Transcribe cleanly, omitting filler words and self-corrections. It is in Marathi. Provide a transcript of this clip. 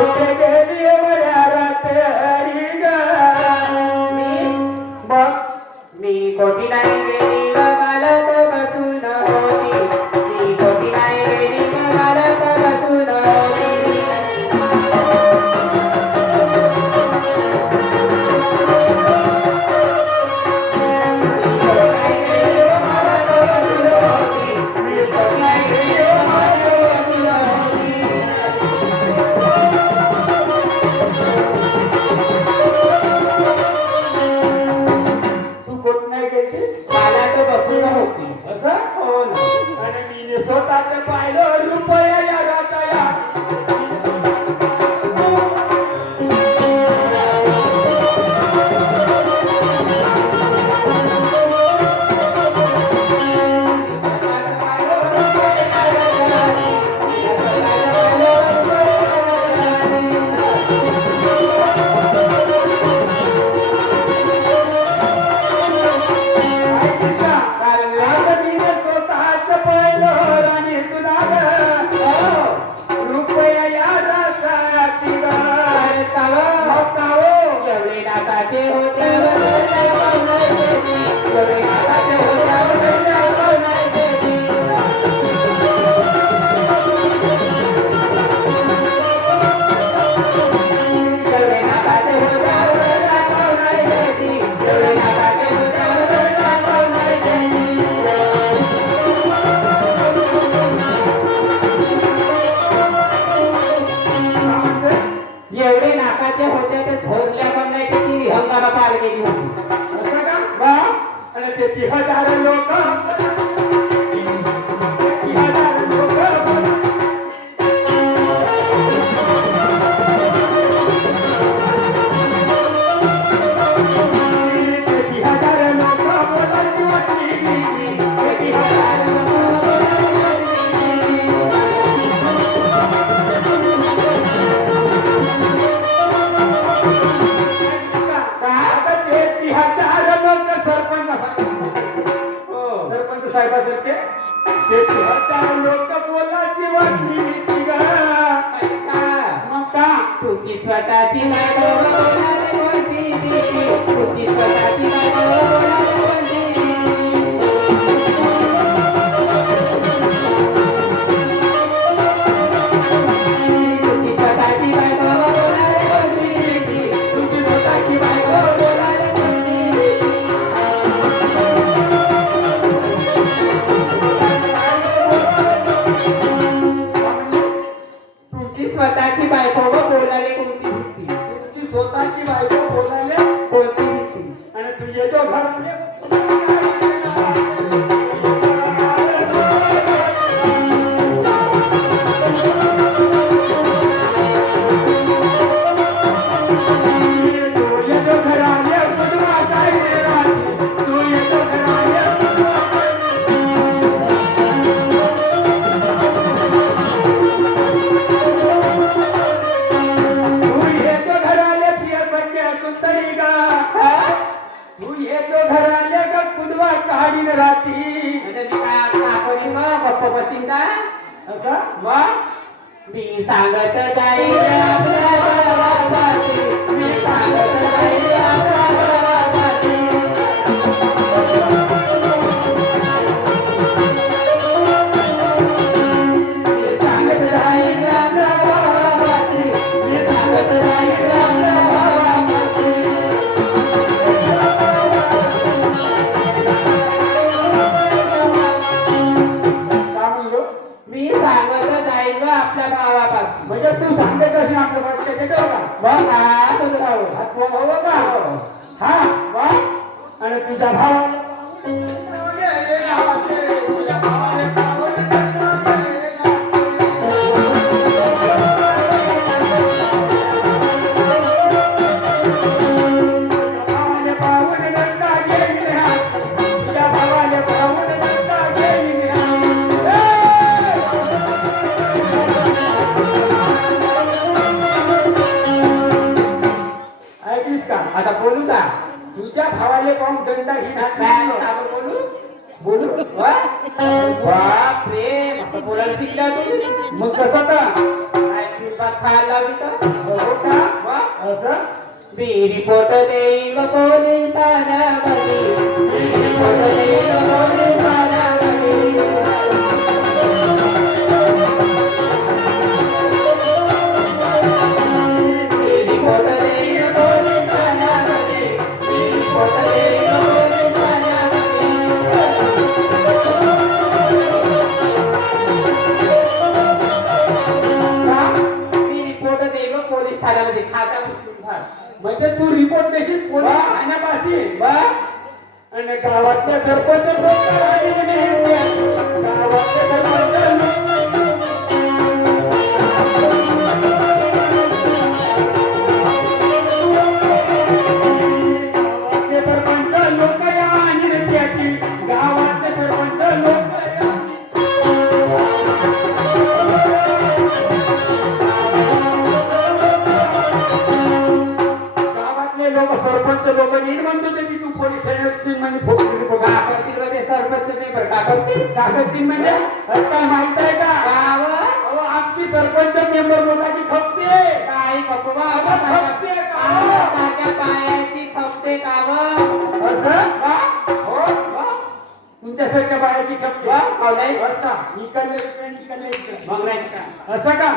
कुठे गेली वया रात्री ग मी कोठी नाही गेली ग मला तर बसून होती मी कोठी नाही गेली ग मला तर बसून होती स्वतःच पाहिलं रुपया जगाचा एवढे नाकाचे होते ते थोरल्या पण नाही किती हंगामा पार गेली होती असं का बा आणि ते 30,000 लोक साहेबांचे ते 30,000 लोक बोलायची वाटली मग का तुझी स्वतःची बायको बोलायला कोणती तुझी स्वतःची बायको बोलायला कोणती तुझी स्वतःची बायको बोलायला कोणती तुझी स्वतःची बायको बोलायला स्वतःची बायको बोलायला कोणती भीती तुमची स्वतःची बायको बोलायला कोणती भीती आणि तू येतो घरामध्ये मी सांगत जाईल मी सांगत जाईल आपल्या भावापासून म्हणजे तू सांगत असेल आपल्या भावाच्या हा वा आणि तुझा भाव आता बोलू का तुझ्या भावाले पाहून दंड घेणार बोलू बोलू बाप रे बोलायला शिकला मग कसं का छान लावली तर हो का वा असं मी रिपोर्ट देईल पोलीस ठाण्यामध्ये मी रिपोर्ट देईल पोलीस ठाण्यामध्ये मी रिपोर्ट देईल पोलीस ठाण्यामध्ये मी रिपोर्ट देईल पोलीस ठाण्यामध्ये मी रिपोर्ट देईल पोलीस ठाण्यामध्ये खाता उचलून घाल म्हणजे तू रिपोर्ट देशील पोलीस ठाण्यापाशी वा आणि गावातल्या सरपंच लोक आणि म्हणजे हे गावातले सरपंच गावातले सरपंच लोक या आणि त्याची गावातले सरपंच लोक या गावातले लोक सरपंच लोक नीट म्हणतो ते की तू पोलीस ठाण्याची म्हणजे फोटो बघा करतील मध्ये सरपंच नाही बरं का करतील कागदीन म्हणजे काय माहित आहे का गाव अहो आमची सरपंच मेंबर लोकांची खपते काही कपवा खपते का सारख्या पायाची खपते काव असं का हो तुमच्यासारख्या बायाची खपते नाही असा इकडले इकडे मग नाही का असं का